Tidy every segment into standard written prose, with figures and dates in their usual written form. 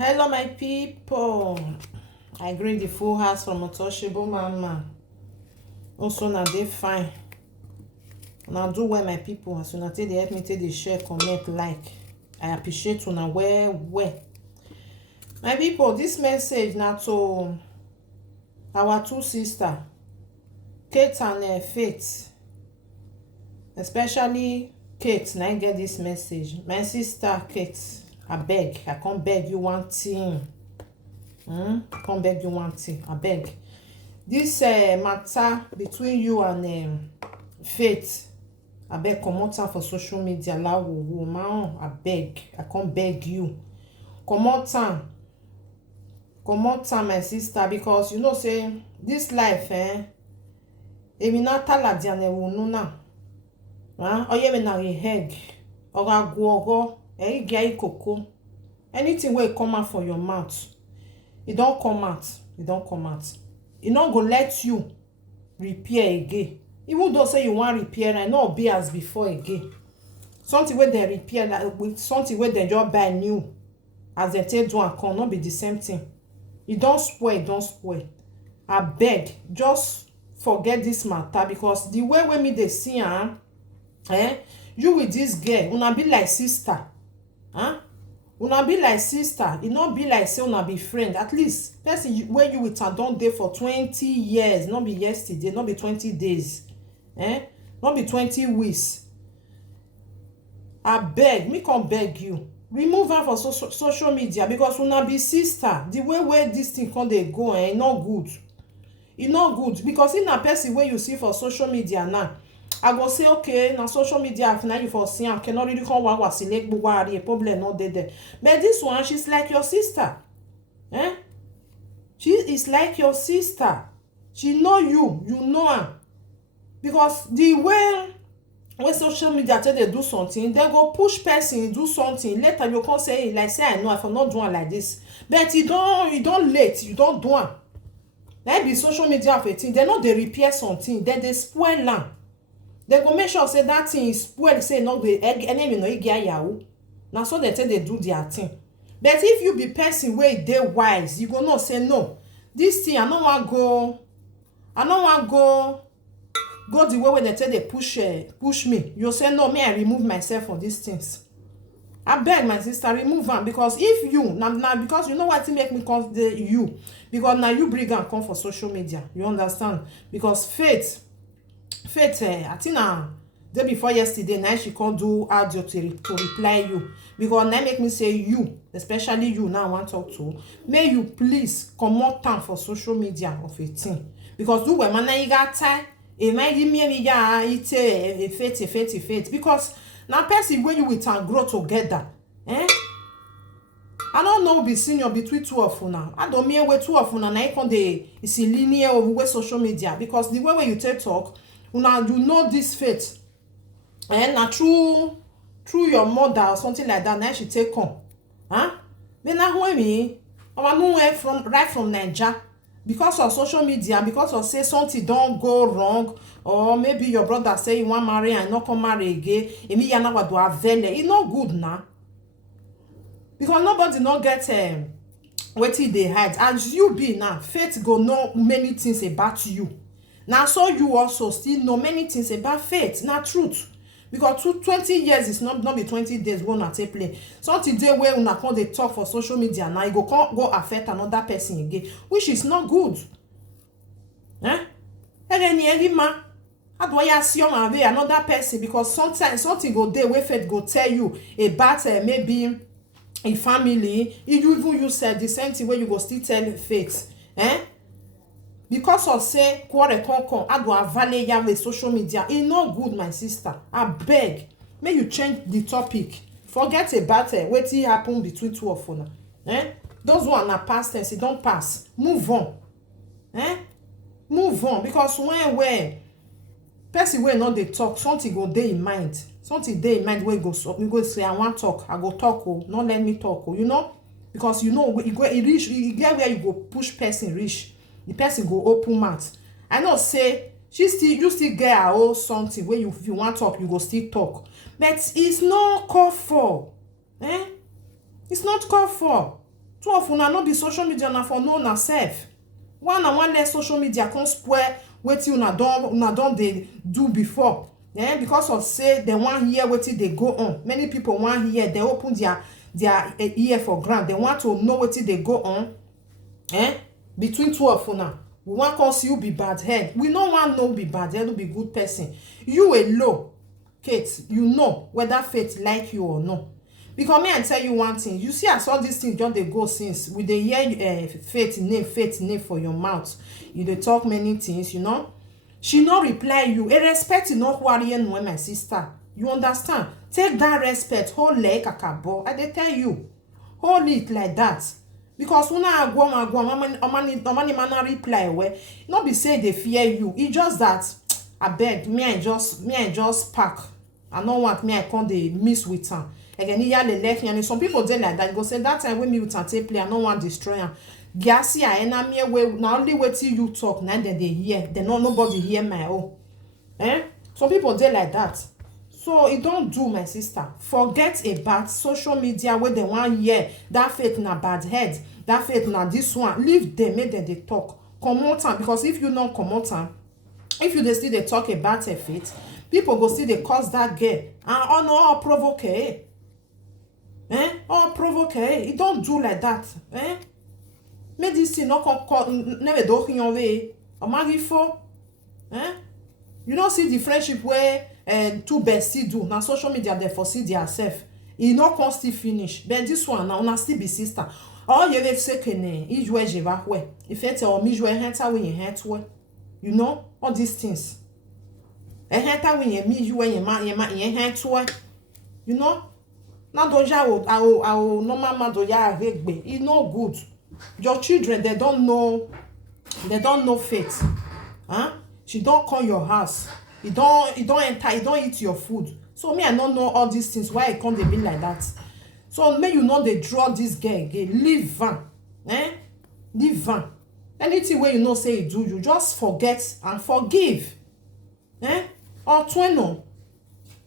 Hello, my people. I greet the full house from Untouchable Mama. Also, now they fine. Now do well, my people. As soon as they help me, take the share, comment, like. I appreciate you now. Well. My people, this message now to our two sisters, Kate and Faith. Especially Kate. Now I get this message. My sister Kate, I beg. I can't beg you one thing. Come beg you one thing. I beg. This matter between you and Faith, I beg come out for social media. La woman, I beg. I can't beg you. Come out, my sister, because you know say this life, Emi na tala diane wununa. Oye me na heg. Oga guogo. Gia koko. Anything wey come out for your mouth, it don't come out. It don't come out. It not go let you repair again. Even though say you want repair and not be as before again. Something where they repair with something where they just buy new. As they take do and come, not be the same thing. It don't spoil. I beg, just forget this matter, because the way when me they see you with this girl, una be like sister. Una be like sister. It not be like say una be friend. At least person where you with her don dey for 20 years, not be yesterday, not be 20 days, not be 20 weeks. I beg, me come beg you, remove her for social media, because una be sister. The way where this thing come dey go, e not good. E not good, because in a person where you see for social media now, I go say okay, na social media now you for see am cannot really come wa select gbogbo a problem not there. But this one, she's like your sister. She is like your sister. She know you know her. Because the way when social media tell they do something, they go push person do something. Later you come say like say I know if I'm not doing like this. But you don't late, you don't do it. Like be social media of a thing, they know they repair something, then they spoil land. They go make sure say that thing is spoil, say no the enemy no get yahoo. Now so they tell they do their thing. But if you be person where they wise, you go not say no. This thing I don't want go the way where they tell they push me. You say no, me I remove myself from these things. I beg my sister, remove them, because if you now because you know what it make me call you, because now you bring and come for social media. You understand? Because Faith, I think day before yesterday, now she can't do audio to reply you, because now make me say you, especially you now I want to talk to. May you please come out time for social media of a thing, because do when man you got time, it might give me a Faith, because now person when you with and grow together, I don't know be senior between two of you now. I don't mean where two of you now I can dey is linear over social media, because the way when you take talk, una you know this Faith, na through your mother or something like that. Now she take come, then now when me, I know from right from Nigeria, because of social media, because of say something don't go wrong, or maybe your brother say you want marry and not come marry again. Emi yana wa do avele. It not good now, because nobody not get wetin they hide. As you be now, Faith go know many things about you. Now so you also still know many things about Faith. Now truth, because 20 years is not be 20 days when I take play. Something day where una come they talk for social media now, you go affect another person again, which is not good. Any man, how do I see another person? Because sometimes something go there where Faith go tell you about maybe a family. Even you said the same thing where you go still tell Faith, because of say quarrel come I go avale ya with social media. It not good, my sister. I beg, may you change the topic. Forget about wetin happen between two of you now. Those one are past tense, it don't pass. Move on. Move on, because when person wey not dey talk, something go dey in mind. Something dey in mind where go say I want talk, I go talk, not let me talk, you know, because you know you get where you go push person reach. The person go open mouth. I know say you still get her own something where if you want talk, you go still talk. But it's not called for. It's not called for. Two of una no be social media na for know na self. One and one less social media can spoil wetin una don dey do before. Because of say they wan hear wetin dey go on. Many people wan hear, they open their ear for ground. They want to know wetin dey go on. Between two of una. We wan come see you be bad head. We no wan know be bad head, no be good person. You alone, Kate, you know whether Faith like you or not. Because me I tell you one thing, you see as all these things just dey go since we dey hear Faith name for your mouth. You dey talk many things, you know. She no reply you. A respect no worry no, my sister. You understand? Take that respect, hold leg kakabo. I dey tell you, hold it like that. Because una omani mana reply well. Not be say they fear you. It's just that I beg me I just pack. I don't want me I can't dey miss with her. Again, and some people dey like that. Go say that time when me with her take play, I don't want destroy her. Gasi I enemy way now only wait till you talk, now then they hear. They know nobody hear my own. Some people dey like that. So it don't do, my sister. Forget about social media where they want hear that Faith na bad head, that Faith na this one. Leave them, make them they talk. Come on time, because if you don't come on time, if you still they talk about a Faith, people go see they cause that girl and oh no, all provoke. All provoke. It don't do like that. Make this thing not come never do in way. Or marry for. You don't see the friendship where two besties do. Now social media they foresee themselves. It not can still finish. But this one now still be sister. All you will say can you je va where. If it's or me jouer hunter when you hurt where. You know all these things. A hunter when you me jouer you hurt where. You know. Now doja I normal man doja regbe. It's no good. Your children they don't know Faith. She don't call your house. You don't enter, you don't eat your food. So me I don't know all these things. Why I can't they be like that? So may you know they draw this girl again. Leave van. Leave van. Anything where you know say you do, you just forget and forgive. Or 20.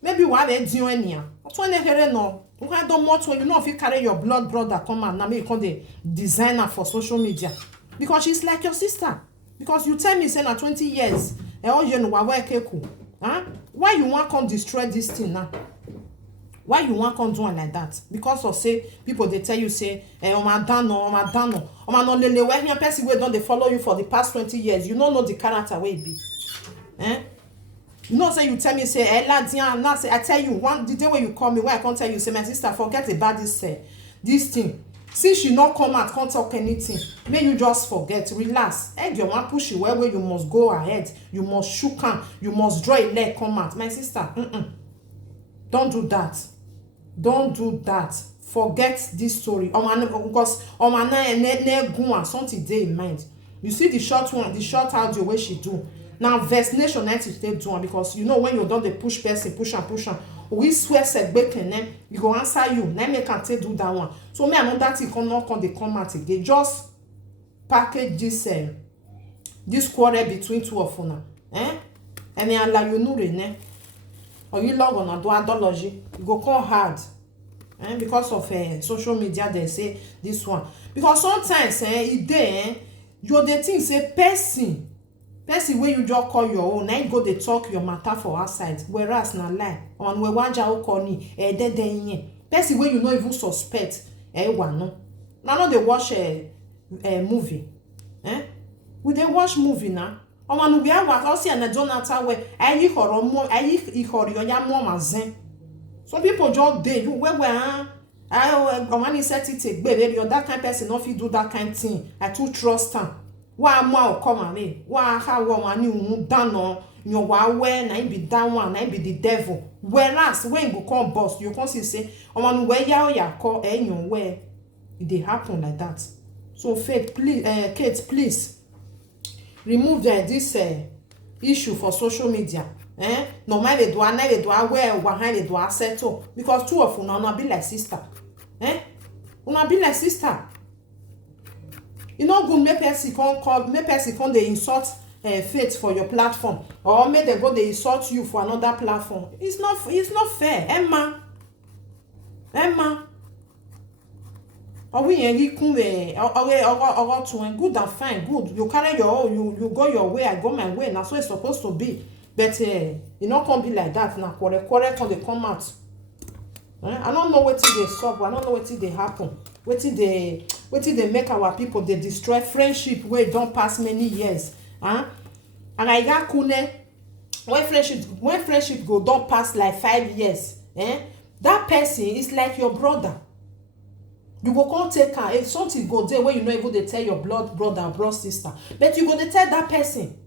Maybe why they do any. Or 20 here no. Why don't more when you know if you carry your blood brother come and now me you call the designer for social media. Because she's like your sister. Because you tell me say na 20 years. Why you want come destroy this thing now? Why you want come do it like that? Because of say people they tell you say Omadano. No lele where here person wey don dey follow you for the past 20 years. You don't know the character wey it be. You know say you tell me say now say I tell you the day when you call me where I can't tell you say my sister forget about this thing. Since you not come out, can't talk anything, may you just forget, relax. You want push you where you must go ahead. You must shook hand. You must draw a leg, come out. My sister, don't do that. Don't do that. Forget this story. Because something dey in mind. You see the short one, the short audio where she do. Now, verse nation 90 they do one because you know when you don't they push person, push and. We swear said bacon, you go answer you. Now me can take do that one. So me I know that it cannot come the comment again. Just package this quarrel between two of una. And me allow you know ne. Or you log on a do adology. You go come hard. Because of social media they say this one. Because sometimes you the thing say person wey you just call your own, now you go dey talk your matter for outside, whereas na lie on we wan jaw call ni person wey you no even suspect no dey watch movie we dey watch movie na no we awa see na Jonathan we ayi horo ya mo mazen. Some people just dey you where I set it take baby that kind person no fit do that kind thing. I too trust am. Wa ma come away. Wa ha wa ni dano your wa where na be that one, na be the devil. Whereas when you come boss, you can see say on where ya call your where it dey happen like that. So Faith, please, Kate, please remove this issue for social media. No matter do where behind the do settle because two of una be like sister. Una be like sister. You know good make person come they insult Faith for your platform or make them go they insult you for another platform. It's not fair. Emma or we any kumwe or to good and fine, good. You carry your own, you go your way, I go my way. That's what it's supposed to be. But you not can be like that now. Quarrel can they come out. I don't know what they solve. I don't know what they happen. What they make our people, they destroy friendship where it don't pass many years. And I got kune when friendship go don't pass like 5 years. That person is like your brother. You go come take her. If something go there where you not able to tell your blood brother or blood sister, but you go to tell that person.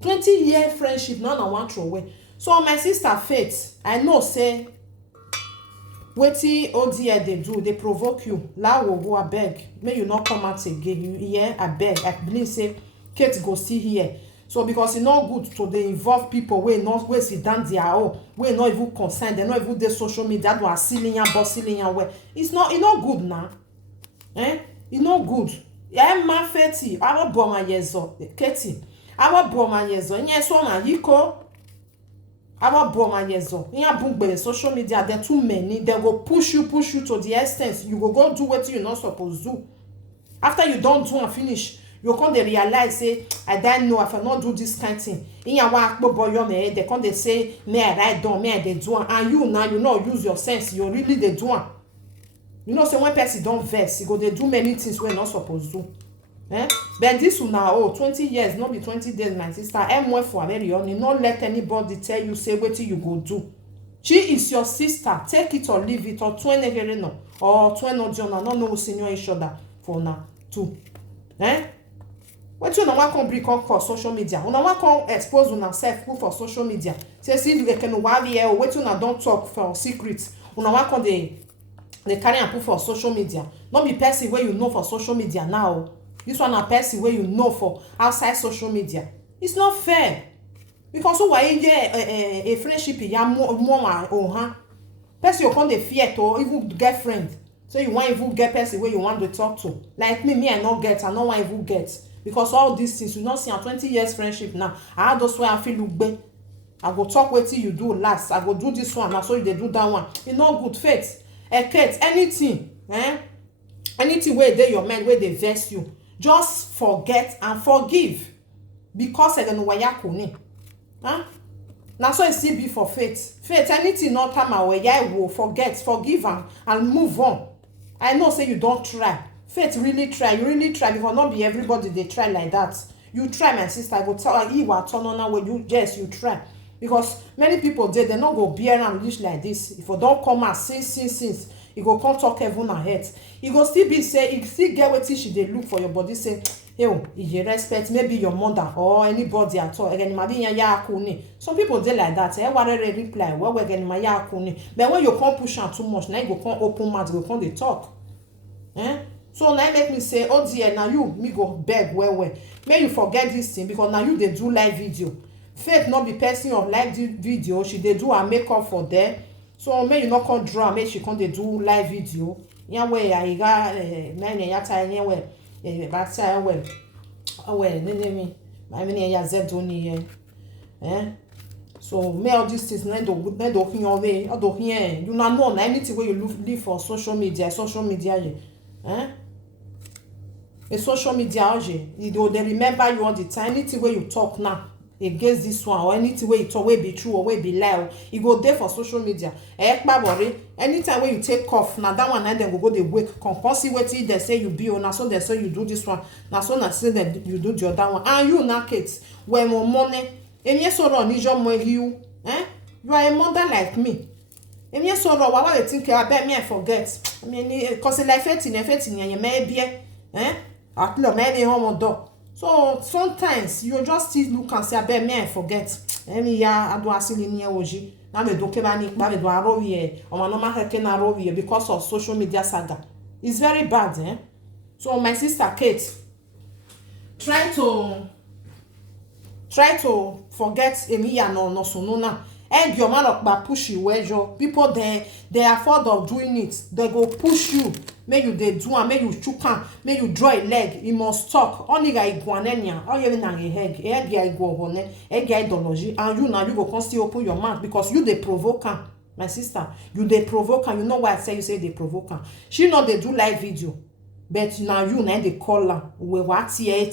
20-year friendship now na one throw away. So my sister Faith, I know say wetin ODL they do, they provoke you. La wo go abeg, may you not come out again. You hear abeg. I believe say Kate go see here. So because it's not good to they involve people where sit down their own, where not even concerned, they not even their social media, that was stealing and bossing and where it's not good now. It's not good. Yeah, man, Fetty, I will bomb my years old. Katie, I will bomb my years old. Yes, one yiko. I will bomb my years old. In your book, social media, there are too many. They will push you to the extent you will go do what you're not supposed to do. After you don't do and finish, you come they realize say I don't know if I not do this kind of thing. In your work, boy, they come they say me I write down, me I they do, and you now you know use your sense. You really they do. You know, say one person don't vex, you go they do many things we're not supposed to. But this will now 20 years, not be 20 days, my sister. I'm one for very only. Not let anybody tell you say what you go do. She is your sister. Take it or leave it, or 20 no, or 20 no, no no senior each other for now too. What you know what can bring on social media? You know what can expose on self for social media? Say see they can wave here. What you know don't talk for secrets. You know what can they carry and put for social media? Not be person where you know for social media now. This one a person where you know for outside social media. It's not fair. Because why a friendship ya more person you can't fear to even get friend. So you want even get person where you want to talk to. Like me I not get, I don't want even get. Because all these things you not see a 20 years friendship now. I had those where I feel look bad. I go talk what you do last. I go do this one. Now so you they do that one. It's not good faith. Anything, anything where they your mind where they vex you. Just forget and forgive. Because I don't know why you now so it still be for faith. Faith, anything not come away, I will forget, forgive and move on. I know say you don't try. Faith really try, you really try because not be everybody they try like that. You try, my sister. I go tell her you are turn on when you you try. Because many people they not go bear and reach like this. If you don't come and since you go come talk heaven and earth. You go still be say, you still get what she they look for your body say, yo, if you respect maybe your mother or anybody at all. Again, some people they like that. What a reply. What we again my but when you can't push on too much, now you go can't open mouth, you can't they talk. So now make me say, oh dear, now you me go beg well. May you forget this thing because now you they do live video. Faith not be person of live video. She they do a makeup for them. So may you not come draw. May she come they do live video. Yeah, where I got nine yata anywhere. But say well, me. I mean ya zed only So me all these things na do hin your way. I do here. You not know anything where you live for social media. A social media they remember you all the time. Anything where you talk now against this one or anything where you talk will be true or will be lie, you go there for social media. Anytime where you take cough now that one and then go they wake come see what they say you be on so they say you do this one now so na say that you do the other one and you now kids when more money and yes or on you you are a mother like me. And yes or what I think I bet me I forget. I mean because life in you may be at least maybe home door. So sometimes you just still look and say, I bet me I forget. I do asili ni oji. Na me doke ba ni ba me do arowie. O ma no ma heke na arowie because of social media saga. It's very bad, So my sister Kate, try to forget Emiya no sununa. Egg your man up by push you where your people they afford of doing it. They go push you. May you they do and may you chukan, may you draw a leg, you must talk. Only guy guanenia, or even a egg guy go hone, egg ideology, and you now you go constantly open your mouth because you they provoke. my sister, you dey provoke am. You know why I say you say dey provoke am. She no dey do live video, but na you na dey call am we wa tie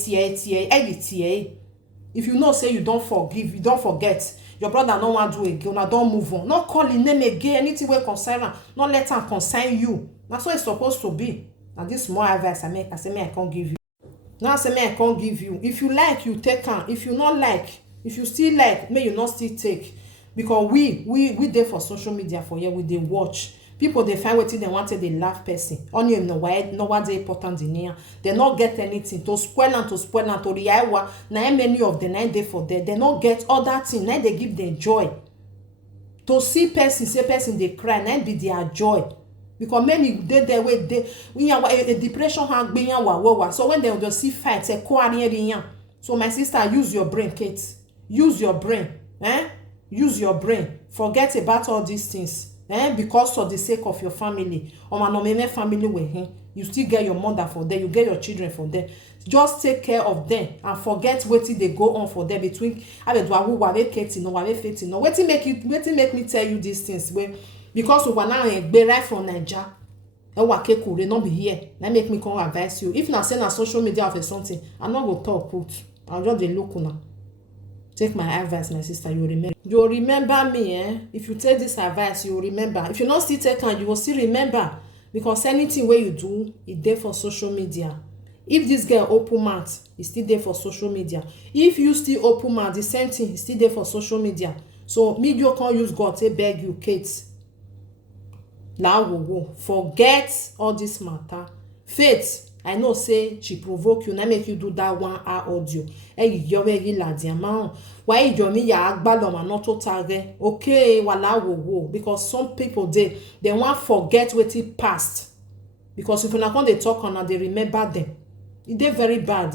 if you know say you don forgive, you don forget, your brother no wan do again, una don move on, no call him name again. Anything wey concern am, no let am concern you. Na so e suppose to be. Na this small advice I make. I say make I come give you. Now I say make I come give you. If you like, you take am. If you not like, if you still like, may you not still take. Because we dey for social media for here, we dey watch. People dey find wetin dem want to dey laugh person. Only no what dey important in here. They not get anything to spoil am, to riaiwa. Na many of them na dey for there. They not get other thing. Na they give them joy. To see person, say person dey cry, na be their joy. Because many dey there wey dey a depression hang be yan wa. So when they just see fight, say so my sister, use your brain, Kate. Use your brain. Use your brain. Forget about all these things. Because of the sake of your family. Or my family with him. You still get your mother for them. You get your children for them. Just take care of them and forget wetin dey go on for them between wetin make me tell you these things wey because we were now right from Naija. Not be here. That make me come advise you. If na say na social media or something, I'm not go talk put. I'll just dey look una. Take my advice, my sister. You remember me, If you take this advice, you remember. If you not still take am, you will still remember. Because anything wey you do, it dey for social media. If this girl open mouth, e still there for social media. If you still open mouth, the same thing is still there for social media. So me you can't use God to beg you, Kate. Now forget all this matter. Faith, I know say she provoke you, na make you do that 1 hour audio. Why you me ya agbadom not to target? Okay, wala because some people they want forget what it passed. Because if you not going to talk on, they remember them. It dey very bad,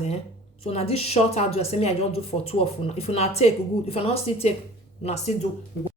So now this short audio, say me I just do for 2 of you. If you not take good, if you not still take, you not still do.